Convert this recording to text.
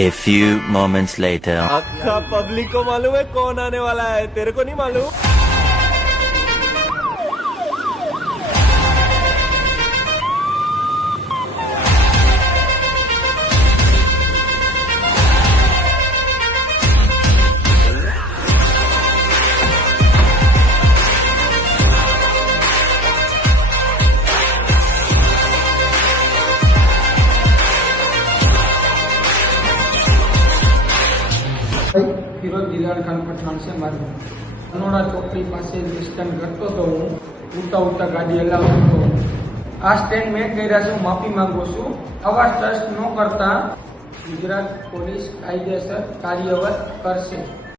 A few moments later. आखा public को मालूम है कौन आने वाला है, तेरे को नहीं मालूम? ફિરોજ દિલાર ખાન પઠાણ છે મારું. અનોડા ચોકડી પાસે સ્ટેન્ડ કરતો હતો હું. ઉડતા ગાડી હલાવતો હતો. આ સ્ટેન્ડ મેં કર્યા છે, હું માફી માંગુ છું. આવા ટ્રસ્ટ ન કરતા ગુજરાત પોલીસ કાયદેસર કાર્યવાહી કરશે.